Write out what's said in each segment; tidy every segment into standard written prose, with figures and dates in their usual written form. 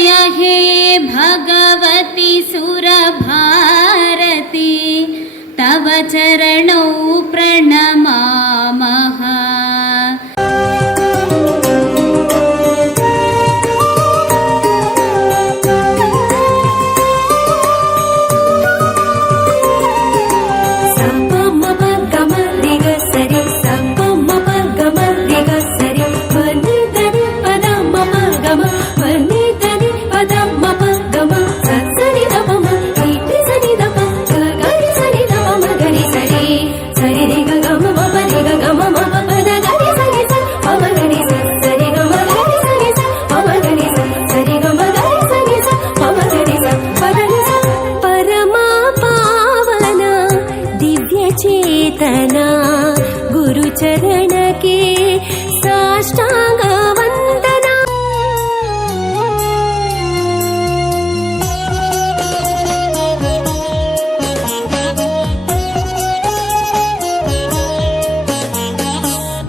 जय हे भगवती सुरभारती तव चरणौ प्रणमामः। चेतना गुरुचरण के साष्टांग वंदना।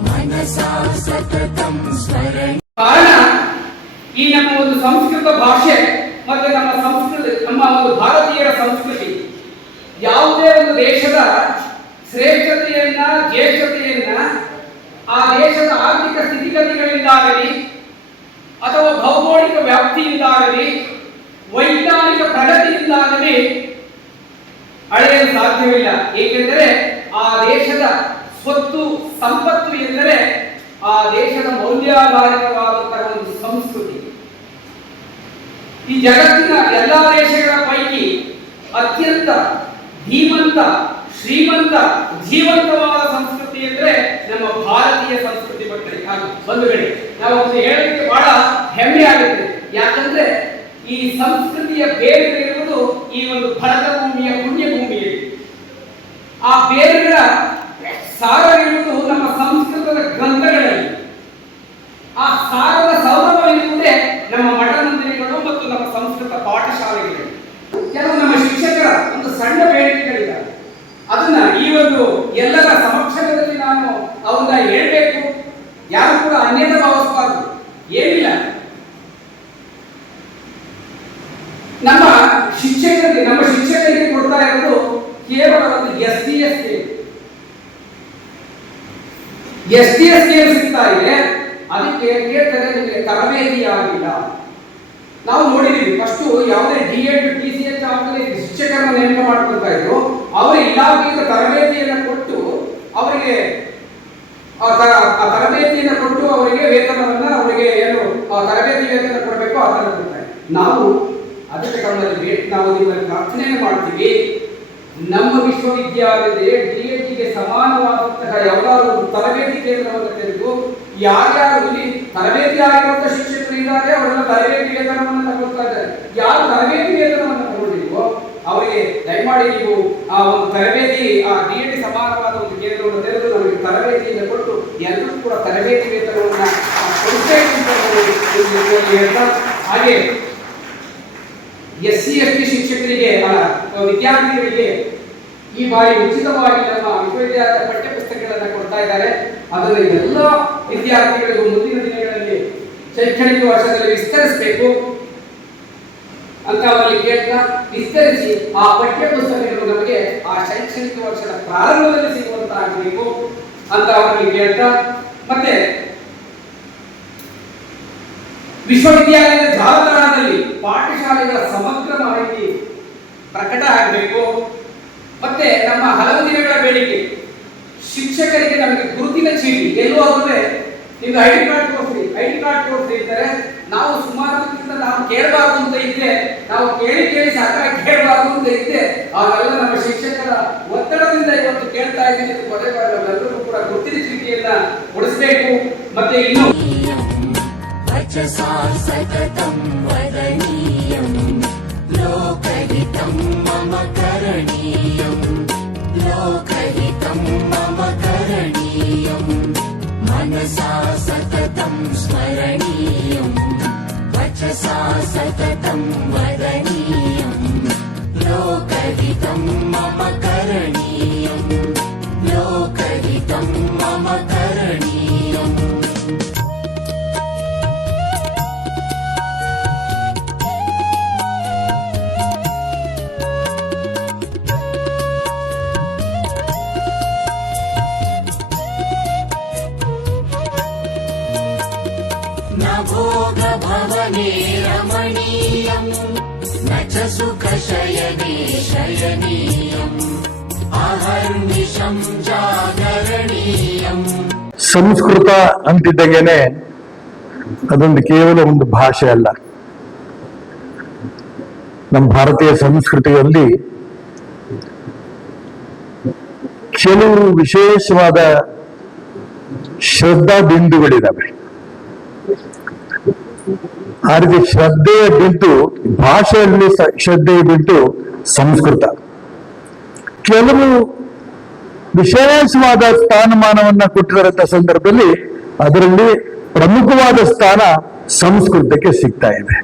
मनसा सततं स्मरण। ಕಾರಣ ಈ ನಮ್ಮ ಒಂದು ಸಂಸ್ಕೃತ ಭಾಷೆ ಮತ್ತು ನಮ್ಮ ಒಂದು ಭಾರತೀಯರ ಸಂಸ್ಕೃತಿ ಯಾವುದೇ ಒಂದು ದೇಶದ ಶ್ರೇಷ್ಠತೆಯನ್ನ ಜ್ಯೇಷ್ಠತೆಯನ್ನ ಆ ದೇಶದ ಆರ್ಥಿಕ ಸ್ಥಿತಿಗತಿಗಳಿಂದಾಗಲಿ ಅಥವಾ ಭೌಗೋಳಿಕ ವ್ಯಾಪ್ತಿಯಿಂದಾಗಲಿ ವೈಜ್ಞಾನಿಕ ಪ್ರಗತಿಯಿಂದಾಗಲಿ ಅಳೆಯಲು ಸಾಧ್ಯವಿಲ್ಲ. ಏಕೆಂದರೆ ಆ ದೇಶದ ಸ್ವತ್ತು ಸಂಪತ್ತು ಎಂದರೆ ಆ ದೇಶದ ಮೌಲ್ಯಾಧಾರಿತವಾದಂತಹ ಒಂದು ಸಂಸ್ಕೃತಿ. ಈ ಜಗತ್ತಿನ ಎಲ್ಲಾ ದೇಶಗಳ ಪೈಕಿ ಅತ್ಯಂತ ಧೀಮಂತ ಶ್ರೀಮಂತ ಜೀವಂತವಾದ ಸಂಸ್ಕೃತಿ ಅಂದ್ರೆ ನಮ್ಮ ಭಾರತೀಯ ಸಂಸ್ಕೃತಿ ಬಂಧುಗಳೇ. ನಾವು ಹೇಳಲಿಕ್ಕೆ ಬಹಳ ಹೆಮ್ಮೆ ಆಗುತ್ತೆ. ಯಾಕಂದ್ರೆ ಈ ಸಂಸ್ಕೃತಿಯ ಬೇರುಗಳಿರುವುದು ಈ ಒಂದು ಭರತ ಭೂಮಿಯ ಪುಣ್ಯ ಭೂಮಿಯಲ್ಲಿ. ಆ ಬೇರುಗಳ ಸಾರವಿರುವುದು ನಮ್ಮ ಸಂಸ್ಕೃತದ ಗ್ರಂಥಗಳಲ್ಲಿ. ಆ ಸಾರದ ಸೌರಭವಿರುವುದೇ ನಮ್ಮ ಮಠ ಮಂದಿರಗಳು ಮತ್ತು ನಮ್ಮ ಸಂಸ್ಕೃತ ಪಾಠಶಾಲೆಗಳು. ಕೆಲವು ನಮ್ಮ ಶಿಕ್ಷಕರ ಒಂದು ಸಣ್ಣ ಬೇಡಿಕೆಗಳಿದ್ದಾವೆ. ಅದನ್ನ ಈ ಒಂದು ಎಲ್ಲರ ಸಮಕ್ಷಮದಲ್ಲಿ ನಾನು ಅವನ್ನ ಹೇಳ್ಬೇಕು. ಯಾರು ಕೂಡ ಅನ್ಯದ ಭಾವಿಸಬಾರದು. ಏನಿಲ್ಲ, ನಮ್ಮ ಶಿಕ್ಷಕರಿಗೆ ಕೊಡ್ತಾ ಇರೋದು ಕೇವಲ ಒಂದು SDS ಸಿಗ್ತಾ ಇದೆ. ಅದಕ್ಕೆ ಕೇಳ್ತಾರೆ ನಿಮಗೆ ತರಬೇತಿ ಆಗಿಲ್ಲ. ನಾವು ನೋಡಿದೀವಿ ಫಸ್ಟ್ ಯಾವುದೇ D.Ed TCH ಆದ್ಮೇಲೆ ಶಿಕ್ಷಕರನ್ನು ನೇಮಕ ಮಾಡ್ಕೊಳ್ತಾ ಇದ್ರು. ಅವರ ಇಲಾಖೆಯಿಂದ ತರಬೇತಿಯನ್ನು ಕೊಟ್ಟು ಅವರಿಗೆ ತರಬೇತಿಯನ್ನು ಕೊಟ್ಟು ಅವರಿಗೆ ವೇತನವನ್ನ ಅವರಿಗೆ ಏನು ತರಬೇತಿ ವೇತನ ಕೊಡಬೇಕು ಆ ತರ ಕೊಡ್ತಾರೆ. ನಾವು ಅದಕ್ಕೆ ಗಮನದಲ್ಲಿ ನಾವು ನಿಮ್ಮಲ್ಲಿ ಪ್ರಾರ್ಥನೆಯನ್ನು ಮಾಡ್ತೀವಿ. ನಮ್ಮ ವಿಶ್ವವಿದ್ಯಾಲಯದಲ್ಲಿ D.Ed ಸಮಾನವಾದಂತಹ ಯಾವುದಾದ್ರು ತರಬೇತಿ ಕೇಂದ್ರವನ್ನು ತೆರೆದು ಯಾರ್ಯಾರು ಇಲ್ಲಿ ತರಬೇತಿ ಆಗಿರುವಂತಹ ಶಿಕ್ಷಕರು ಇದ್ದಾರೆ ಅವರೆಲ್ಲ ತರಬೇತಿ ವೇತನವನ್ನು ತಗೊಳ್ತಾ ಇದ್ದಾರೆ. ಯಾರು ತರಬೇತಿ ವೇತನವನ್ನು ತಗೊಂಡಿಲ್ವೋ ಅವರಿಗೆ ದಯಮಾಡಿ ನೀವು ಆ ಒಂದು ತರಬೇತಿ ಆ D.Ed ಸಮಾನವಾದ ಒಂದು ಕೇಂದ್ರವನ್ನು ತೆರೆದು ನಮಗೆ ತರಬೇತಿಯನ್ನು ಕೊಟ್ಟು ಎಲ್ಲರೂ ಕೂಡ ತರಬೇತಿ ವೇತನವನ್ನು ಕೊಡಬೇಕು. ಹಾಗೆ SC ST ಶಿಕ್ಷಕರಿಗೆ ವಿದ್ಯಾರ್ಥಿಗಳಿಗೆ ಈ ಬಾರಿ ಉಚಿತವಾಗಿ ನಮ್ಮ ವಿಶ್ವವಿದ್ಯಾಲಯದ ಪಠ್ಯಪುಸ್ತಕಗಳನ್ನು ಕೊಡ್ತಾ ಇದ್ದಾರೆ. ಅದನ್ನು ಎಲ್ಲ ವಿದ್ಯಾರ್ಥಿಗಳಿಗೂ ಮುಂದಿನ ದಿನಗಳಲ್ಲಿ ಶೈಕ್ಷಣಿಕ ವರ್ಷದಲ್ಲಿ ವಿಸ್ತರಿಸಬೇಕು ಅಂತ ಅವರಲ್ಲಿ ಕೇಳ್ತಾ, ವಿಸ್ತರಿಸಿ ಆ ಪಠ್ಯಪುಸ್ತಕಗಳು ನಮಗೆ ಆ ಶೈಕ್ಷಣಿಕ ವರ್ಷದ ಪ್ರಾರಂಭದಲ್ಲಿ ಸಿಗುವಂತಾಗಬೇಕು ಅಂತ ಅವರಲ್ಲಿ ಕೇಳ್ತಾ, ಮತ್ತೆ ವಿಶ್ವವಿದ್ಯಾಲಯದ ಜಾಲತಾಣದಲ್ಲಿ ಪಾಠಶಾಲೆಗಳ ಸಮಗ್ರ ಮಾಹಿತಿ ಪ್ರಕಟ ಆಗಬೇಕು. ಮತ್ತೆ ನಮ್ಮ ಹಲವು ದಿನಗಳ ಬೇಡಿಕೆ ಶಿಕ್ಷಕರಿಗೆ ನಮಗೆ ಗುರುತಿನ ಚೀಟಿ ಎಲ್ಲೂ ಆದ್ರೆ ನಿಮ್ಗೆ ಐಡಿ ಕಾರ್ಡ್ ತೋರಿಸ್ರಿ ಅಂತಾರೆ. ನಾವು ಸುಮಾರು ನಾವು ಕೇಳಬಾರ್ದು ಅಂತ ಇದ್ದೆ, ನಾವು ಕೇಳಿ ಸಾಕಾಗಿ ಕೇಳಬಾರ್ದು ಅಂತ ಇದ್ದೆ. ಅವೆಲ್ಲ ನಮ್ಮ ಶಿಕ್ಷಕರ ಒತ್ತಡದಿಂದ ಇವತ್ತು ಕೇಳ್ತಾ ಇದ್ದೀನಿ. ಎಲ್ಲರೂ ಕೂಡ ಗುರುತಿನ ಚೀಟಿಯನ್ನ ಕೊಡಿಸಬೇಕು. ಮತ್ತೆ ಇನ್ನು सततं वदनीयं लोकहितं मम करणीयं लोकहितं मम करणीयं मनसा सततं स्मरणीयं वचसा सततं वदनीयं लोकहितं मम करणीयं लोकहितं मम करणीयम् न भोगभवने रमणीयम् न च सुखशयने शयनीयम् अहर्निशं जागरणीयम्. ಸಂಸ್ಕೃತ ಅಂತಿದ್ದಾಗೇನೆ ಅದೊಂದು ಕೇವಲ ಒಂದು ಭಾಷೆ ಅಲ್ಲ. ನಮ್ಮ ಭಾರತೀಯ ಸಂಸ್ಕೃತಿಯಲ್ಲಿ ಕೆಲವು ವಿಶೇಷವಾದ ಶ್ರದ್ಧಾ ಬಿಂದುಗಳಿದ್ದಾವೆ. ಆ ರೀತಿ ಶ್ರದ್ಧೆಯ ಬಿಂದು ಭಾಷೆಯಲ್ಲಿ ಶ್ರದ್ಧೆಯ ಬಿಂದು ಸಂಸ್ಕೃತ. ಕೆಲವು ವಿಶೇಷವಾದ ಸ್ಥಾನಮಾನವನ್ನ ಕೊಟ್ಟಿರೋಂಥ ಸಂದರ್ಭದಲ್ಲಿ ಅದರಲ್ಲಿ ಪ್ರಮುಖವಾದ ಸ್ಥಾನ ಸಂಸ್ಕೃತಕ್ಕೆ ಸಿಗ್ತಾ ಇದೆ.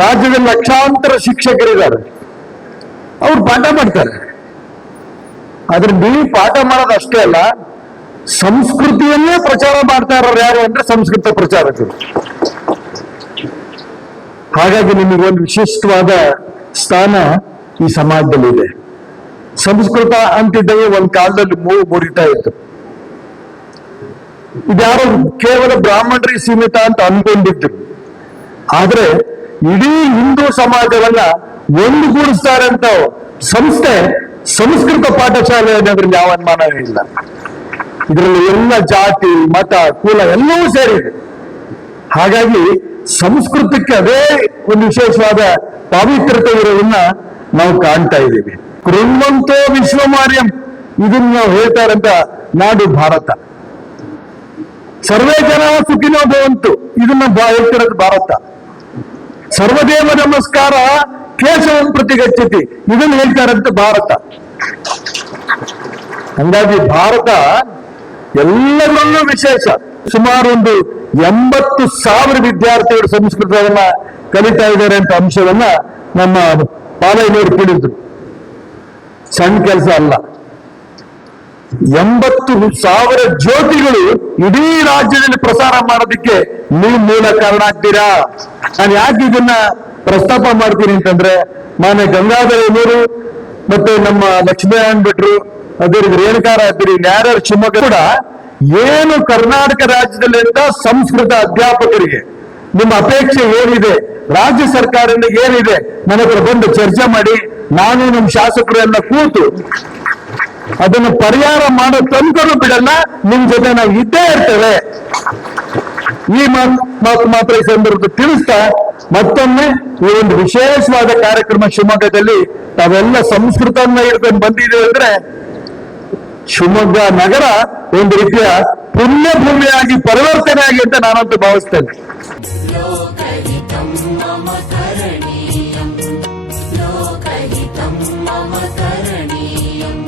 ರಾಜ್ಯದಲ್ಲಿ ಲಕ್ಷಾಂತರ ಶಿಕ್ಷಕರಿದ್ದಾರೆ, ಅವ್ರು ಪಾಠ ಮಾಡ್ತಾರೆ. ಆದ್ರೆ ನೀವು ಪಾಠ ಮಾಡೋದು ಅಷ್ಟೇ ಅಲ್ಲ, ಸಂಸ್ಕೃತಿಯನ್ನೇ ಪ್ರಚಾರ ಮಾಡ್ತಾ ಇರೋರು ಯಾರು ಅಂದ್ರೆ ಸಂಸ್ಕೃತ ಪ್ರಚಾರಕರು. ಹಾಗಾಗಿ ನಿಮಗೊಂದು ವಿಶಿಷ್ಟವಾದ ಸ್ಥಾನ ಈ ಸಮಾಜದಲ್ಲಿ ಇದೆ. ಸಂಸ್ಕೃತ ಅಂತಿದ್ದಾಗ ಒಂದು ಕಾಲದಲ್ಲಿ ಮುರಿತಾ ಇತ್ತು. ಇದ್ಯಾರು ಕೇವಲ ಬ್ರಾಹ್ಮಣರಿಗೆ ಸೀಮಿತ ಅಂತ ಅನ್ಕೊಂಡಿದ್ರು. ಆದ್ರೆ ಇಡೀ ಹಿಂದೂ ಸಮಾಜವನ್ನ ಒಂದುಗೂಡಿಸ್ತಾರೆ ಅಂತ ಸಂಸ್ಥೆ ಸಂಸ್ಕೃತ ಪಾಠಶಾಲೆ ಅನ್ನೋದ್ರಲ್ಲಿ ಯಾವ ಅನುಮಾನವೇ ಇಲ್ಲ. ಇದರಲ್ಲಿ ಎಲ್ಲ ಜಾತಿ ಮತ ಕುಲ ಎಲ್ಲವೂ ಸೇರಿದೆ. ಹಾಗಾಗಿ ಸಂಸ್ಕೃತಕ್ಕೆ ಅದೇ ಒಂದು ವಿಶೇಷವಾದ ಪಾವಿತ್ರತೆ ಇರೋದನ್ನ ನಾವು ಕಾಣ್ತಾ ಇದ್ದೀವಿ. ಕೃಣ್ವಂತೋ ವಿಶ್ವಮಾರ್ಯಂ ಇದನ್ನ ನಾವು ಹೇಳ್ತಾರಂತ ನಾಡು ಭಾರತ. ಸರ್ವೇ ಜನ ಸುಖಿನೋ ಭವಂತು ಇದನ್ನ ಹೇಳ್ತಿರೋದು ಭಾರತ. ಸರ್ವದೇವ ನಮಸ್ಕಾರ ಕೇಶವಂ ಪ್ರತಿಗಚ್ಚತಿ ಇದನ್ನು ಹೇಳ್ತಾರಂತ ಭಾರತ. ಹಂಗಾಗಿ ಭಾರತ ಎಲ್ಲರಲ್ಲೂ ವಿಶೇಷ. ಸುಮಾರು ಒಂದು 80,000 ವಿದ್ಯಾರ್ಥಿಗಳು ಸಂಸ್ಕೃತವನ್ನ ಕಲಿತಾ ಇದ್ದಾರೆ ಅಂತ ಅಂಶವನ್ನ ನಮ್ಮ ಪಾಲೈನವರು ಕೇಳಿದ್ರು. ಸಣ್ಣ ಕೆಲಸ ಅಲ್ಲ. 80,000 ಜ್ಯೋತಿಗಳು ಇಡೀ ರಾಜ್ಯದಲ್ಲಿ ಪ್ರಸಾರ ಮಾಡೋದಕ್ಕೆ ನೀವು ಮೂಲ ಕಾರಣ ಆಗ್ತೀರಾ. ನಾನು ಯಾಕೆ ಇದನ್ನ ಪ್ರಸ್ತಾಪ ಮಾಡ್ತೀನಿ ಅಂತಂದ್ರೆ, ಮಾನ್ಯ ಗಂಗಾಧರನವರು ಮತ್ತೆ ನಮ್ಮ ಲಕ್ಷ್ಮೀನಾರಾಯಣ ಭಟ್ರು, ಅದೇ ರೇಣುಕಾರಾತ್ರಿ, ನ್ಯಾರರ್ ಶಿವಮೊಗ್ಗ ಕೂಡ ಏನು ಕರ್ನಾಟಕ ರಾಜ್ಯದಲ್ಲಿ ಅಂತ ಸಂಸ್ಕೃತ ಅಧ್ಯಾಪಕರಿಗೆ ನಿಮ್ಮ ಅಪೇಕ್ಷೆ ಏನಿದೆ, ರಾಜ್ಯ ಸರ್ಕಾರದಿಂದ ಏನಿದೆ ನನ್ನ ಹತ್ರ ಬಂದು ಚರ್ಚೆ ಮಾಡಿ, ನಾನು ನಮ್ಮ ಶಾಸಕರು ಎಲ್ಲ ಕೂತು ಅದನ್ನು ಪರಿಹಾರ ಮಾಡೋ ತನಕನೂ ಬಿಡಲ್ಲ, ನಿಮ್ ಜೊತೆ ನಾವು ಇದ್ದೇ ಇರ್ತೇವೆ. ಈ ಮಾತು ಮಾತ್ರ ಈ ಸಂದರ್ಭದಲ್ಲಿ ತಿಳಿಸ್ತಾ ಮತ್ತೊಮ್ಮೆ ಈ ಒಂದು ವಿಶೇಷವಾದ ಕಾರ್ಯಕ್ರಮ ಶಿವಮೊಗ್ಗದಲ್ಲಿ ತಾವೆಲ್ಲ ಸಂಸ್ಕೃತವನ್ನ ಹಿಡ್ಕೊಂಡು ಬಂದಿದ್ದೀವಿ ಅಂದ್ರೆ ಶಿವಮೊಗ್ಗ ನಗರ ಒಂದು ರೀತಿಯ ಪುಣ್ಯ ಭೂಮಿಯಾಗಿ ಪರಿವರ್ತನೆ ಆಗಿ ಅಂತ ನಾನಂತೂ ಭಾವಿಸ್ತೇನೆ. लोकहितं मम करणीयम् लोकहितं मम करणीयम्.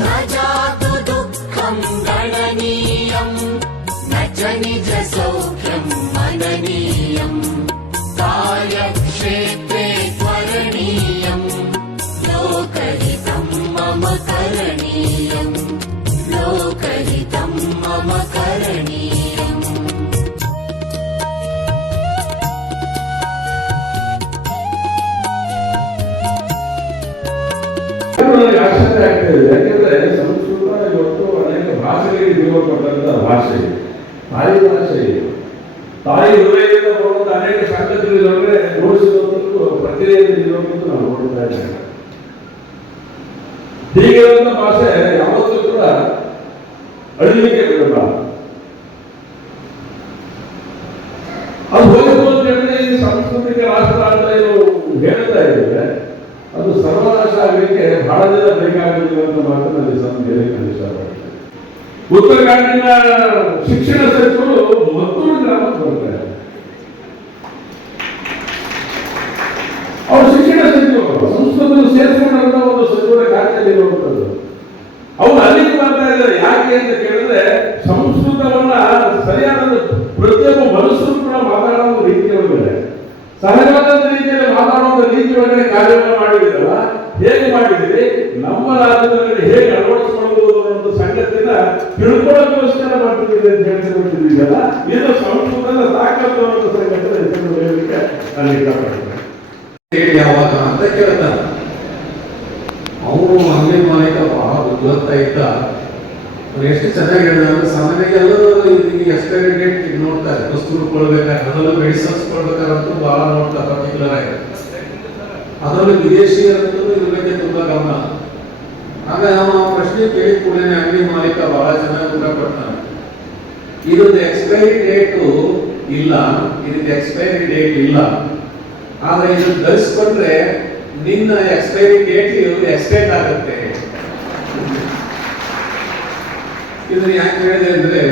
न जातु दुःखं गणनीयं न च निजसौख्यं मननीयं कार्यक्षेत्रे त्वरणीयं लोकहितं मम करणीयं लोकहितं मम करणीयम्. ಆಶ್ಚರ್ಯ ಆಗ್ತದೆ. ಯಾಕೆಂದ್ರೆ ಸಂಸ್ಕೃತ ಇವತ್ತು ಅನೇಕ ಭಾಷೆಗಳಿಗೆ ಜೀವ ಕೊಟ್ಟಂತ ಭಾಷೆ, ತಾಯಿ ಭಾಷೆ ಇದು. ತಾಯಿ ಹೃದಯದಿಂದ ಬರುವಂತ ಅನೇಕ ಸಂಗತಿಗಳೊಳಗೆ ಘೋಷಿಸುವಂತದ್ದು ಪ್ರತಿನಿಧಿಯಿಂದ ಜೀವಕ್ಕಂತೂ ನಾವು ನೋಡ್ತಾ ಇದ್ದೇವೆ. ಹೀಗಿರುವಂತ ಭಾಷೆ ಯಾವತ್ತೂ ಕೂಡ ಅಳಿಲಿಕ್ಕೆ ಬಿಡಲ್ಲ. ಅದು ಹೋಲಿಸು ಅಂತ ಹೇಳಿದ್ರೆ ಈ ಸಾಂಸ್ಕೃತಿಕ ರಾಷ್ಟ್ರ ಅಂತ ಏನು ಹೇಳ್ತಾ ಇದ್ದೇವೆ, ಅದು ಸರ್ವನಾಶ ಆಗಲಿಕ್ಕೆ ಬಹಳ ದಿನ ಬೇಕಾಗುವುದಿಲ್ಲ ಅಂತ ಮಾತನ್ನು ಹೇಳಲಿಕ್ಕೆ ಇಷ್ಟಪಡ್ತೇನೆ. ಉತ್ತರಾಖಂಡಿನ ಶಿಕ್ಷಣ ಸಚಿವರು ಮತ್ತೂರು ಗ್ರಾಮಕ್ಕೆ ಬರ್ತಾರೆ. ಅವರು ಶಿಕ್ಷಣ ಸಚಿವರು ಸಂಸ್ಕೃತ ಸೇರಿಸಿಕೊಂಡಂತ ಒಂದು ಸಚಿವರ ಖಾತೆಯಲ್ಲಿ ಇರುವಂತದ್ದು. ಅವರು ಅಲ್ಲಿಗೆ ಬರ್ತಾ ಇದ್ದಾರೆ. ಯಾಕೆ ಅಂತ ಕೇಳಿದ್ರೆ ಸಂಸ್ಕೃತವನ್ನ ಸರಿಯಾದ ಪ್ರತಿಯೊಬ್ಬ ಮನುಷ್ಯರು ಕೂಡ ಮಾತಾಡುವ ರೀತಿ ಒಳಗಡೆ, ಸಹಜವಾದ ರೀತಿಯಲ್ಲಿ ಮಾತಾಡುವ ರೀತಿ ಒಳಗಡೆ ಬಂದಿದೆ ಅಂತ ಹೇಳ್ತಿದ್ದೀರಲ್ಲ, ಇದು ಸಂಸ್ಕೃತದ ತಾಕತ್ತು ಅನ್ನೋ ಸಂಗತಿಯ ಹೆಸರು ಹೇಳಲಿಕ್ಕೆ ನಾನು ಇಷ್ಟಪಡ್ತೇನೆ. ಯಾವಾಗ ಅಂತ ಕೇಳ್ತಾರೆ. ಅವನು ಅಂಗಡಿ ಮಾಲೀಕ ಬಹಳ ಬುದ್ಧಿವಂತ ಇದ್ದ. ಅವ್ರು ಎಷ್ಟು ಚೆನ್ನಾಗಿ ಹೇಳಿದ ಅಂದ್ರೆ, ಸಾಮಾನ್ಯವಾಗಿ ಎಲ್ಲರೂ ಈಗ ಎಕ್ಸ್ಪೈರಿ ಡೇಟ್ ನೋಡ್ತಾರೆ. ವಸ್ತು ಕೊಡ್ಬೇಕಾದ್ರೆ, ಅದರಲ್ಲೂ ಮೆಡಿಸಿನ್ಸ್ ಕೊಡ್ಬೇಕಾದ್ರಂತೂ ಬಹಳ ನೋಡ್ತಾರೆ ಪರ್ಟಿಕ್ಯುಲರ್ ಆಗಿ. ಅದರಲ್ಲೂ ವಿದೇಶಿಯರಂತೂ ಇದ್ರ ಬಗ್ಗೆ ತುಂಬಾ ಗಮನ. ಆಗ ನಾವು ಆ ಪ್ರಶ್ನೆ ಕೇಳಿದ ಕೂಡಲೇ ಅಂಗಡಿ ಮಾಲೀಕ ಬಹಳ ಚೆನ್ನಾಗಿ ಉತ್ತರ ಕೊಡ್ತಾನೆ. ಇದೊಂದು ಎಕ್ಸ್ಪೈರಿ ಡೇಟು ಇಲ್ಲ, ಇದಕ್ಕೆ ಎಕ್ಸ್ಪೈರಿ ಡೇಟ್ ಇಲ್ಲ, ಆದ್ರೆ ಇದು ಧರಿಸ್ಕೊಂಡ್ರೆ ನಿನ್ನ ಎಕ್ಸ್ಪೈರಿ ಡೇಟ್ ಎಕ್ಸ್ಟೆಂಡ್ ಆಗುತ್ತೆ. ಇದನ್ನ ಯಾಕೆ ಹೇಳಿದೆ ಅಂದ್ರೆ,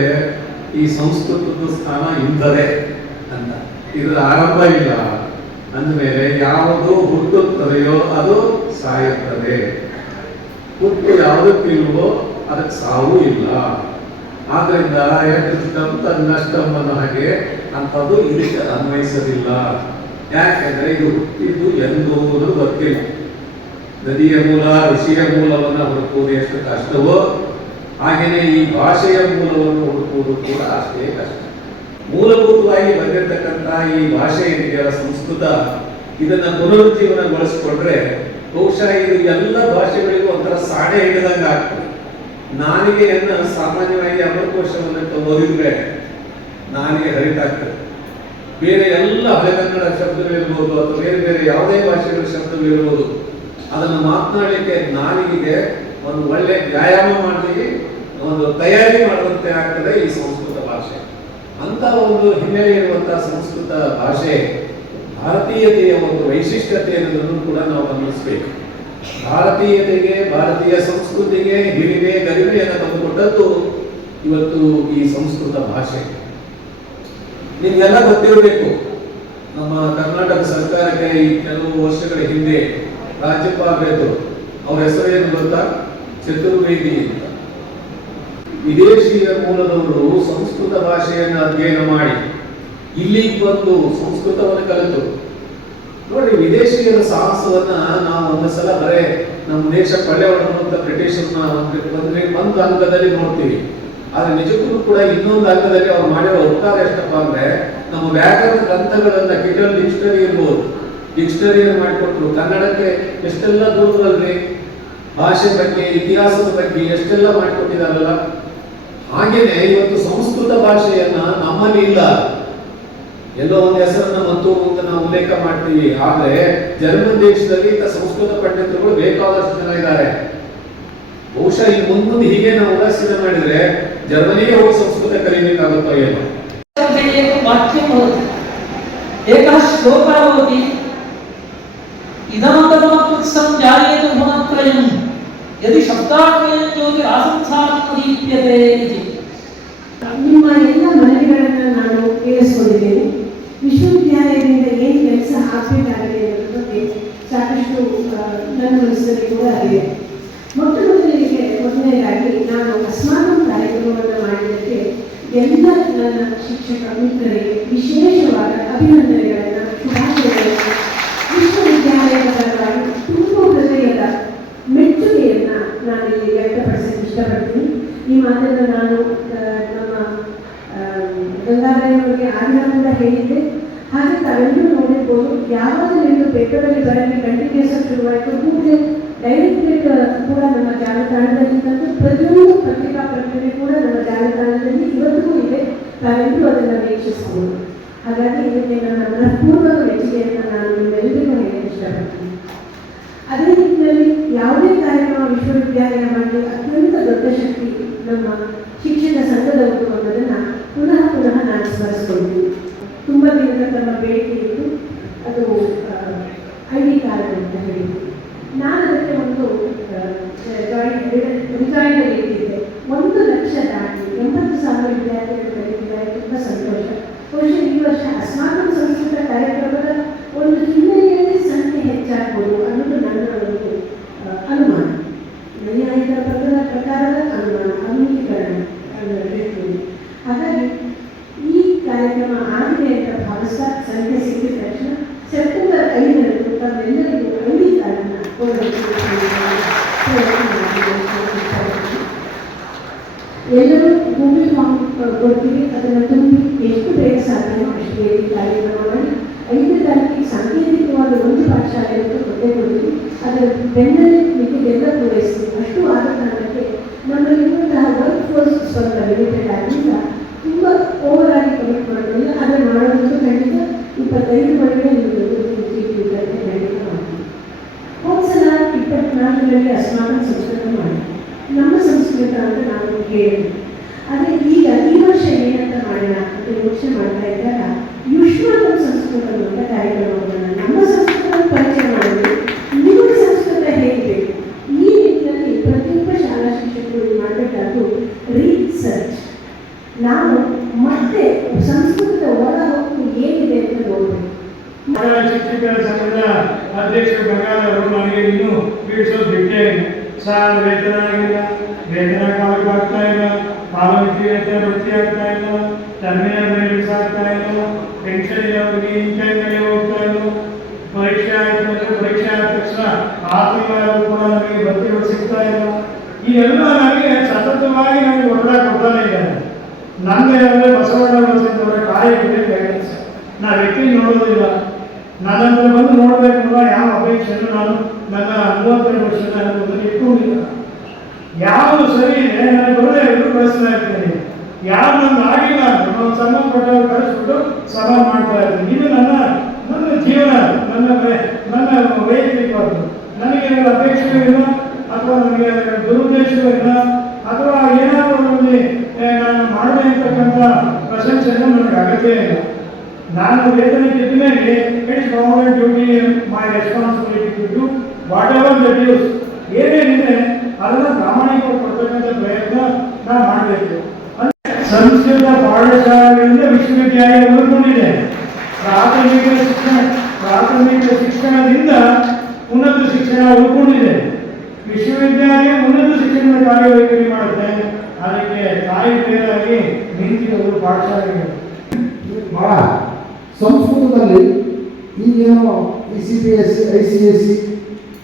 ಈ ಸಂಸ್ಕೃತದ ಸ್ಥಾನ ಇಂಥದೇ ಅಂತ. ಇದರ ಆರಂಭ ಇಲ್ಲ ಅಂದಮೇಲೆ ಯಾವುದು ಹುಟ್ಟುತ್ತದೆಯೋ ಅದು ಸಾಯುತ್ತದೆ, ಹುಟ್ಟು ಯಾವುದಕ್ಕಿಲ್ವೋ ಅದಕ್ಕೆ ಸಾವು ಇಲ್ಲ. ಆದ್ರಿಂದ ನಷ್ಟಂ ಅನ್ನೋ ಹಾಗೆ ಅಂಥದ್ದು ಇದಕ್ಕೆ ಅನ್ವಯಿಸಲಿಲ್ಲ. ಯಾಕೆಂದ್ರೆ ಇದು ಹುಟ್ಟಿದ್ದು ಎಂದು ಅನ್ನೋದು ಗೊತ್ತಿಲ್ಲ. ನದಿಯ ಮೂಲ, ಋಷಿಯ ಮೂಲವನ್ನು ಹುಡುಕುವುದು ಎಷ್ಟು ಕಷ್ಟವೋ ಹಾಗೆಯೇ ಈ ಭಾಷೆಯ ಮೂಲವನ್ನು ಹುಡುಕುವುದು ಕೂಡ ಅಷ್ಟೇ ಕಷ್ಟ. ಮೂಲಭೂತವಾಗಿ ಬಂದಿರತಕ್ಕಂಥ ಈ ಭಾಷೆ ಇದೆಯಲ್ಲ ಸಂಸ್ಕೃತ, ಇದನ್ನ ಪುನರುಜ್ಜೀವನಗೊಳಿಸಿಕೊಂಡ್ರೆ ಬಹುಶಃ ಇದು ಎಲ್ಲ ಭಾಷೆಗಳಿಗೂ ಒಂಥರ ಸಾಡೆ ಹಿಡಿದಂಗೆ ಆಗ್ತದೆ. ನಾಲಿಗೆಯನ್ನು ಸಾಮಾನ್ಯವಾಗಿ ಅಮರಕೋಶವನ್ನು ಓದಿದ್ರೆ ನಾಲಿಗೆ ಹರಿತಾಗ್ತದೆ. ಬೇರೆ ಎಲ್ಲ ಹಳೆಗನ್ನಡ ಶಬ್ದಗಳಿರ್ಬೋದು ಅಥವಾ ಬೇರೆ ಬೇರೆ ಯಾವುದೇ ಭಾಷೆಗಳ ಶಬ್ದಗಳಿರ್ಬೋದು, ಅದನ್ನು ಮಾತನಾಡಲಿಕ್ಕೆ ನಾಲಿಗೆಗೆ ಒಂದು ಒಳ್ಳೆ ವ್ಯಾಯಾಮ ಮಾಡಲಿಕ್ಕೆ ಒಂದು ತಯಾರಿ ಮಾಡುವಂತೆ ಆಗ್ತದೆ ಈ ಸಂಸ್ಕೃತ ಭಾಷೆ. ಅಂತ ಒಂದು ಹಿನ್ನೆಲೆ ಇರುವಂತಹ ಸಂಸ್ಕೃತ ಭಾಷೆ ಭಾರತೀಯತೆಯ ಒಂದು ವೈಶಿಷ್ಟ್ಯತೆ ಅನ್ನೋದನ್ನು ಕೂಡ ನಾವು ಗಮನಿಸಬೇಕು. ಭಾರತೀಯತೆಗೆ, ಭಾರತೀಯ ಸಂಸ್ಕೃತಿಗೆ ಹಿರಿಮೆ ಗರಿಮೆಯನ್ನು ತಂದುಕೊಟ್ಟದ್ದು ಇವತ್ತು ಈ ಸಂಸ್ಕೃತ ಭಾಷೆ. ನಿಮ್ಗೆಲ್ಲ ಗೊತ್ತಿರಬೇಕು, ನಮ್ಮ ಕರ್ನಾಟಕ ಸರ್ಕಾರಕ್ಕೆ ಈ ಕೆಲವು ವರ್ಷಗಳ ಹಿಂದೆ ರಾಜ್ಯಪಾಲರಿದ್ದರು. ಅವ್ರ ಹೆಸರು ಏನು ಗೊತ್ತಾ? ಚತುರ್ವೇದಿ ಅಂತ. ವಿದೇಶಿಯ ಮೂಲದವರು ಸಂಸ್ಕೃತ ಭಾಷೆಯನ್ನು ಅಧ್ಯಯನ ಮಾಡಿ ಇಲ್ಲಿಗೆ ಬಂದು ಸಂಸ್ಕೃತವನ್ನು ಕಲಿತು. ನೋಡಿ, ವಿದೇಶಿಯರ ಸಾಹಸವನ್ನ ನಾವು ಒಂದು ಸಲ ಬರೇ ನಮ್ಮ ದೇಶ ಕೊಳ್ಳೆ ಹೊಡೆದಂತ ಬ್ರಿಟಿಷರ್ನ ಒಂದು ಅಂಗದಲ್ಲಿ ನೋಡ್ತೀವಿ. ಆದ್ರೆ ನಿಜಕ್ಕೂ ಕೂಡ ಇನ್ನೊಂದು ಅಂಗದಲ್ಲಿ ಅವ್ರು ಮಾಡಿರೋ ಉಪಕಾರ ಎಷ್ಟಪ್ಪ ಅಂದ್ರೆ, ನಮ್ಮ ವ್ಯಾಕರಣ ಗ್ರಂಥಗಳನ್ನ ಕಿಟಲ್ ಡಿಕ್ಷನರಿ ಇರ್ಬೋದು, ಡಿಕ್ಷನರಿಯನ್ನು ಮಾಡಿಕೊಟ್ರು. ಕನ್ನಡಕ್ಕೆ ಎಷ್ಟೆಲ್ಲ ದೂರದಲ್ಲಿ ಭಾಷೆ ಬಗ್ಗೆ, ಇತಿಹಾಸದ ಬಗ್ಗೆ ಎಷ್ಟೆಲ್ಲ ಮಾಡಿಕೊಟ್ಟಿದಾರಲ್ಲ. ಹಾಗೇನೆ ಇವತ್ತು ಸಂಸ್ಕೃತ ಭಾಷೆಯನ್ನ ನಮ್ಮಲ್ಲಿ ಇಲ್ಲ, ಎಲ್ಲೋ ಒಂದು ಹೆಸರನ್ನ ಮತ್ತೂರು ಅಂತ ನಾವು ಉಲ್ಲೇಖ ಮಾಡ್ತೀವಿ. ಆದ್ರೆ ಜರ್ಮನ್ ದೇಶದಲ್ಲಿ ಸಂಸ್ಕೃತ ಪಂಡಿತರುಗಳು ಬೇಕಾದಷ್ಟು ಜನ ಇದ್ದಾರೆ. ಬಹುಶಃ ಈ ಮುಂದೆ ಹೀಗೆ ನಾವು ಉದಾಸೀನ ಮಾಡಿದ್ರೆ ಜರ್ಮನಿಗೆ ಹೋಗಿ ಸಂಸ್ಕೃತ ಕಲಿಯಬೇಕಾಗುತ್ತೋ ಏನೋ. एकः श्लोकः भवति, इदमतमत्सं जायेत गुणत्रयं यदि शब्दान्वयं ज्योतिरासंसारं दीप्यते इति. ನಿಮ್ಮ ಎಲ್ಲ ಮನವಿಗಳನ್ನು ನಾನು ಕೇಳಿಸ್ಕೊಂಡಿದ್ದೇನೆ. ವಿಶ್ವವಿದ್ಯಾಲಯದಿಂದ ಏನು ಕೆಲಸ ಆಗಬೇಕಾಗಿದೆ ಅನ್ನೋದ್ರ ಬಗ್ಗೆ ಸಾಕಷ್ಟು ನನ್ನ ಮನಸ್ಸಿನಲ್ಲಿ ಕೂಡ ಇದೆ. ಮೊದಲನೇದಾಗಿ ನಾನು ಅಸ್ಮಾಕಂ ಕಾರ್ಯಕ್ರಮವನ್ನು ಮಾಡಿದ್ದಕ್ಕೆ ಎಲ್ಲ ನನ್ನ ಶಿಕ್ಷಕ ಮಿತ್ರರಿಗೆ ವಿಶೇಷವಾದ ಅಭಿನಂದನೆಗಳನ್ನು, ಶುಭಾಶಯಗಳನ್ನು, ವಿಶ್ವವಿದ್ಯಾಲಯದ ಪರವಾಗಿ ತುಂಬ ಹೃದಯದ ಮೆಚ್ಚುಗೆಯನ್ನು ನಾನು ಇಲ್ಲಿ ವ್ಯಕ್ತಪಡಿಸಲು ಇಷ್ಟಪಡ್ತೀನಿ. ಈ ಮಾತನ್ನು ನಾನು ನಮ್ಮ ಗಂಗಾಧರವರಿಗೆ ಆಗಿನ ಕೂಡ ಹೇಳಿದ್ದೆ. ಹಾಗೆ ತಾವೆಲ್ಲರೂ ನೋಡಿರ್ಬೋದು, ಯಾವಾಗ ನೀವು ಪೇಪರಲ್ಲಿ ಬರಲಿ ಕಂಟಿನ್ಯೂಸ್ ಆಗಿ ಶುರುವಾಯಿತು, ಕೂಡಲೇ ಡೈರೆಕ್ಟ್ ಕೂಡ ನಮ್ಮ ಜಾಲತಾಣದಲ್ಲಿ ತಂದು ಪ್ರತಿಯೊಂದು ಪತ್ರಿಕಾ ಪ್ರಕಟಣೆ ಕೂಡ ನಮ್ಮ ಜಾಲತಾಣದಲ್ಲಿ ಇವತ್ತಿಗೂ ಇದೆ. ತಾವೆಲ್ಲರೂ ಅದನ್ನು ವೀಕ್ಷಿಸಬಹುದು. ಹಾಗಾಗಿ ಇದಕ್ಕೆ ನನ್ನ ಮನಃಪೂರ್ವಕ ಮೆಚ್ಚುಗೆಯನ್ನು ನಾನು ನಿಮ್ಮೆಲ್ಲರಿಗೂ ಹೇಳಲು ಇಷ್ಟಪಡ್ತೀನಿ. ಅದೇ ನಿಟ್ಟಿನಲ್ಲಿ ಯಾವುದೇ ಕಾರ್ಯಕ್ರಮ ವಿಶ್ವವಿದ್ಯಾಲಯ ಮಾಡಲಿ ಅತ್ಯಂತ ದೊಡ್ಡ ಶಕ್ತಿ ನಮ್ಮ ಶಿಕ್ಷಕ ಸಂಘದವರು ಅನ್ನೋದನ್ನು ಪುನಃ ಪುನಃ ನಾನು ಸ್ಮರಿಸ್ಕೊಳ್ತೀನಿ. ತುಂಬ ದಿನದ ತಮ್ಮ ಬೇಡಿಕೆ ಇತ್ತು, ಅದು ID ಕಾರ್ಡ್ ಅಂತ ಹೇಳಿದ್ದು. ನಾನು ಅದಕ್ಕೆ ಒಂದು ರಿಜಾಯಿನ್ ಇಟ್ಟಿದ್ದೆ. 1 ಲಕ್ಷ ದಾಟಿ 80,000 ವಿದ್ಯಾರ್ಥಿಗಳು ಕಲಿತಿದ್ದಾರೆ. ತುಂಬ ಸಂತೋಷ. ಬಹುಶಃ ಈ ವರ್ಷ ಅಸ್ಮಾಕಂ ಸಂಸ್ಕೃತ ಕಾರ್ಯಕ್ರಮದ ಒಂದು ಹಿನ್ನೆಲೆಯಲ್ಲಿ ಸಂಖ್ಯೆ ಹೆಚ್ಚಾಗ್ಬೋದು ಅನ್ನೋದು ನನ್ನ ಒಂದು ಅನುಮಾನ, ನ್ಯಾಯಾಲಯದ ಪ್ರಕಾರದ ಅನುಮಾನ, ಅನುಮೀಕರಣ ಹೇಳ್ತೀನಿ. ಹಾಗಾಗಿ ಈ ಕಾರ್ಯಕ್ರಮ ಆಗಿದೆ ಅಂತ ಭಾವಿಸ್ತಾ ಸಂಖ್ಯೆ ಸಿಕ್ಕಿದ ತಕ್ಷಣ ಸೆಪ್ಟೆಂಬರ್ 5ರಂದು ತಮ್ಮೆಲ್ಲರಿಗೂ ID ಕಾರ್ಡನ್ನು ಎಲ್ಲರೂ ಗೂಗಲ್ ಫಾರ್ಮ್ ಬೆನ್ನಲ್ಲಿ ಮಿಕ್ಕಿದೆಲ್ಲ ಪೂರೈಸ್ತೀವಿ. ಅಷ್ಟು ಆದ ಕಾರಣಕ್ಕೆ ನಮ್ಮಲ್ಲಿರುವಂತಹ ವರ್ಕ್ ಫೋರ್ಸ್ ಸ್ವಲ್ಪ ಲಿಮಿಟೆಡ್ ಆಗಿಲ್ಲ. ತುಂಬ ಓವರ್ ಆಗಿ ಕಮಿಟ್ ಮಾಡೋದಿಲ್ಲ, ಆದರೆ ಮಾಡೋದಂತೂ ಖಂಡಿತ 25 ಒಳಗೆ ಖಂಡಿತ ಮಾಡ್ತೀವಿ. ಹೋದ್ಸಲ 24ರಲ್ಲಿ ಅಸ್ಮಾಕನ್ ಸಂಸ್ಕೃತ ಮಾಡಿ ನಮ್ಮ ಸಂಸ್ಕೃತ ಅಂತ ನಾವು ಹೇಳಿದ್ವಿ. ಆದರೆ ಈಗ ಈ ವರ್ಷ ಏನಂತ ಮಾಡೋಣ ಅಂತ ಯೋಚನೆ ಮಾಡ್ತಾ ಇದ್ದಾಗ ಯುಷ್ಮಾಕನ್ ಸಂಸ್ಕೃತ ಅಂತ ಕಾರ್ಯಕ್ರಮವನ್ನು ನಮ್ಮ ಸಂಸ್ಕೃತ ಪರಿಚಯ ಮಾಡೋದು, ನಿಮಗೆ ಸಂಸ್ಕೃತ ಹೇಗೆ ಬೇಕು ಈ ನಿಟ್ಟಿನಲ್ಲಿ ಪ್ರತಿಯೊಬ್ಬ ಶಾಲಾ ಶಿಕ್ಷಕರು ಮಾಡಬೇಕಾದ್ದು ರಿಸರ್ಚ್. ನಾವು ಮತ್ತೆ ಸಂಸ್ಕೃತದ ಒಳ ಹೊತ್ತು ಏನಿದೆ ಅಂತ ನೋಡಬೇಕು. ಶಿಕ್ಷಕರ ಸಂಘದ ಅಧ್ಯಕ್ಷರು ಗಂಗಾಧರವರು ನನಗೆ ಇನ್ನೂ ಪೀಡಿಸೋದು ಬಿಟ್ಟೇ ಇಲ್ಲ. ಸಾಲ ವೇತನ ಆಗಿಲ್ಲ, ವೇತನ ಕಾಲಕ್ಕೆ ಆಗ್ತಾ ಇಲ್ಲ, ಕಾಲಮಿತಿ ವೇತನ ಭರ್ತಿ ಆಗ್ತಾ ಇಲ್ಲ, ಟರ್ಮಿನಲ್ ರಿಲೀಸ್ ಆಗ್ತಾ ಇಲ್ಲ, ಪೆನ್ಷನ್ ಅವರಿಗೆ ಇಂಟರ್ನಲ್ಲಿ ಹೋಗ್ತಾ ಇಲ್ಲ, ಪರೀಕ್ಷೆ ಆದ ತಕ್ಷಣ ಆರ್ಥಿಕವಾಗಿ ಕೂಡ ನಮಗೆ ಭರ್ತಿಗಳು ಸಿಗ್ತಾ ಇಲ್ಲ. ಈ ಎಲ್ಲ ನನಗೆ ಸತತವಾಗಿ ನನಗೆ ಒತ್ತಡ ಕೊಡ್ತಾನೆ ಇದ್ದಾರೆ. ನನಗೆ ಅಂದರೆ ಬಸವಣ್ಣ ಬಸವಣ್ಣವರ ಕಾರ್ಯಕ್ಕೆ ಗೈಡೆನ್ಸ್ ನಾ ವ್ಯಕ್ತಿ ನೋಡೋದಿಲ್ಲ. ನನ್ನಂತ ಬಂದು ನೋಡಬೇಕು ಅನ್ನೋ ಯಾವ ಅಪೇಕ್ಷೆಯನ್ನು ನಾನು ನನ್ನ 32 ವರ್ಷದ ಅನುಭವದಲ್ಲಿ ಇಟ್ಕೊಂಡಿಲ್ಲ. ಯಾವುದು ಸರಿ ಇದೆ ನನಗೆ ಬರದೇ ಇದ್ರು ಕಳಿಸ್ತಾ ಇರ್ತೇನೆ. ಯಾರು ನನ್ನ ಆಗಿಲ್ಲ ಅಂದ್ರೆ ನಾನು ಸಂಬಂಧಪಟ್ಟವ್ರು ಕಳಿಸ್ಬಿಟ್ಟು ಸಭಾ ಮಾಡ್ತಾ ಇರ್ತೀನಿ. ಇದು ನನ್ನ ಜೀವನ, ನನ್ನ ವೈಯಕ್ತಿಕವಾದ್ದು. ನನಗೆ ಅಪೇಕ್ಷೆಗಳಿಲ್ಲ ಅಥವಾ ನನಗೆ ದುರುದ್ದೇಶಗಳಿಲ್ಲ ಅಥವಾ ಏನಾದರೂ ನಾನು ಮಾಡದೇ ಇರ್ತಕ್ಕಂಥ ಪ್ರಶಂಸೆಯನ್ನು ನನಗೆ ಅಗತ್ಯ ಇಲ್ಲ. ನಾನು ವೇತನಕ್ಕೆ ಇದ್ದ ಮೇಲೆ it's government duty, my responsibility to do whatever the dues. ಏನೇನಿದೆ ಅದನ್ನು ಪ್ರಾಮಾಣಿಕವಾಗಿ ಕೊಡ್ತಕ್ಕಂಥ ಪ್ರಯತ್ನ ನಾವು ಮಾಡಬೇಕು. ಸಂಸ್ಕೃತ ಪಾಠಶಾಲೆಗಳಿಂದ ವಿಶ್ವವಿದ್ಯಾಲಯ ಉಳ್ಕೊಂಡಿದೆ. ಪ್ರಾಥಮಿಕ ಶಿಕ್ಷಣದಿಂದ ಉನ್ನತ ಶಿಕ್ಷಣ ಉಳ್ಕೊಂಡಿದೆ. ವಿಶ್ವವಿದ್ಯಾಲಯ ಉನ್ನತ ಶಿಕ್ಷಣದ ಕಾರ್ಯವೈಖರಿ ಮಾಡುತ್ತೆ. ಅದಕ್ಕೆ ತಾಯಿ ಬೇರಾಗಿ ನಿಂತಿರೋದು ಪಾಠಶಾಲೆಗಳು. ಬಹಳ ಸಂಸ್ಕೃತದಲ್ಲಿ ಈಗೇನೋ ಈ CBSE ICSE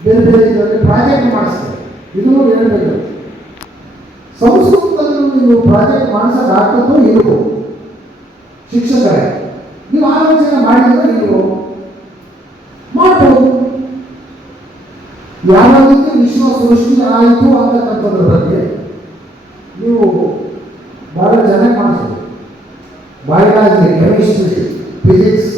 ಬೇರೆ ಬೇರೆ ಇದರಲ್ಲಿ ಪ್ರಾಜೆಕ್ಟ್ ಮಾಡಿಸ್ತಾರೆ. ಇದನ್ನು ಹೇಳಬೇಕು, ಸಂಸ್ಕೃತದಲ್ಲಿ ನೀವು ಪ್ರಾಜೆಕ್ಟ್ ಮಾಡಿಸೋಕ್ಕಾಗ್ತದೋ ಇಲ್ವೋ ಶಿಕ್ಷಕರೇ, ನೀವು ಆಲೋಚನೆ ಮಾಡಿದ್ರೆ ಇಲ್ವೋ ಮಾಡ್ಬೋದು. ಯಾವ ರೀತಿ ವಿಶ್ವ ಸೃಷ್ಟಿ ಆಯಿತು ಅಂತಕ್ಕಂಥದ್ರ ಬಗ್ಗೆ ನೀವು ಬಹಳ ಚೆನ್ನಾಗಿ ಮಾಡಿಸ್ಬೋದು. ಬಯಾಲಜಿ, ಕೆಮಿಸ್ಟ್ರಿ, ಫಿಸಿಕ್ಸ್,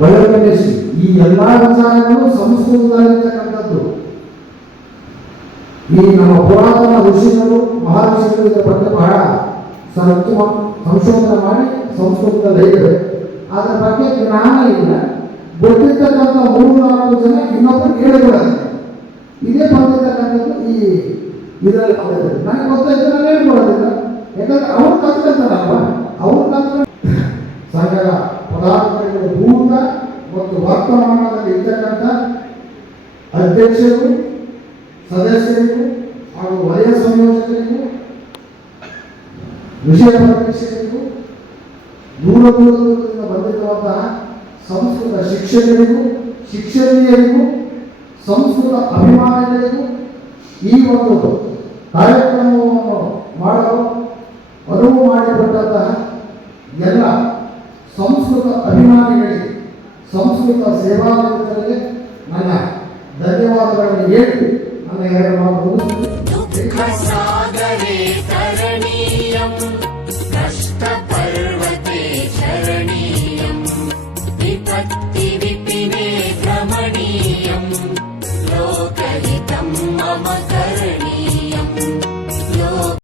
ಬಯೋಕೆಮಿಸ್ಟ್ರಿ ಈ ಎಲ್ಲ ವಿಚಾರಗಳು ಸಂಸ್ಕೃತದಲ್ಲಿರ್ತಕ್ಕಂಥದ್ದು. ಈ ನಮ್ಮ ಪುರಾತನ ಋಷಿಗಳು ಮಹರ್ಷಿಗಳು ಇದರ ಬಗ್ಗೆ ಬಹಳ ಸಂಶೋಧನೆ ಮಾಡಿ ಸಂಸ್ಕೃತದಲ್ಲಿ ಇದೆ. ಅದರ ಬಗ್ಗೆ ಜ್ಞಾನ ಇಲ್ಲ. ಗೊತ್ತಿರ್ತಕ್ಕಂಥ 3-4 ಜನ ಇನ್ನೊಬ್ಬರು ಹೇಳಿಕೊಡೋದು ಇದೇ ಬಂದಿರ್ತಕ್ಕಂಥದ್ದು ಈ ಇದರಲ್ಲಿ ಬಂದಿದೆ. ನನಗೆ ಗೊತ್ತಾಯ್ತು, ನಾನು ಹೇಳ್ಕೊಡೋದಿಲ್ಲ. ಯಾಕಂದ್ರೆ ಅವ್ರು ಕಲ್ತ್ಕೊಂತಾರಲ್ವ, ಅವ್ರು ಕಲ್ತ್ಕೊಂಡು ಸಂಘದ ಪದಾಧಿಕಾರಿಗಳು ಭೂತ ಮತ್ತು ವರ್ತಮಾನದಲ್ಲಿ ಇರ್ತಕ್ಕಂಥ ಅಧ್ಯಕ್ಷರು, ಸದಸ್ಯರಿಗೂ ಹಾಗೂ ವಲಯ ಸಂಯೋಜಕರಿಗೂ, ವಿಷಯ ಪರೀಕ್ಷಕರಿಗೂ, ದೂರದಿಂದ ಬಂದಿರುವಂತಹ ಸಂಸ್ಕೃತ ಶಿಕ್ಷಕರಿಗೂ, ಶಿಕ್ಷಕಿಯರಿಗೂ, ಸಂಸ್ಕೃತ ಅಭಿಮಾನಿಗಳಿಗೂ ಈ ಒಂದು ಕಾರ್ಯಕ್ರಮವನ್ನು ಮಾಡಲು ಅನುವು ಮಾಡಿಕೊಟ್ಟಂತಹ ಎಲ್ಲ ಸಂಸ್ಕೃತ ಅಭಿಮಾನಿಗಳಿಗೆ, ಸಂಸ್ಕೃತ ಸೇವಾನಿರತರಿಗೆ ನನ್ನ ಧನ್ಯವಾದಗಳನ್ನು ಹೇಳಿ ನನ್ನ 2 ಮಾತು ದುಃಖ ಸಾಗರೇ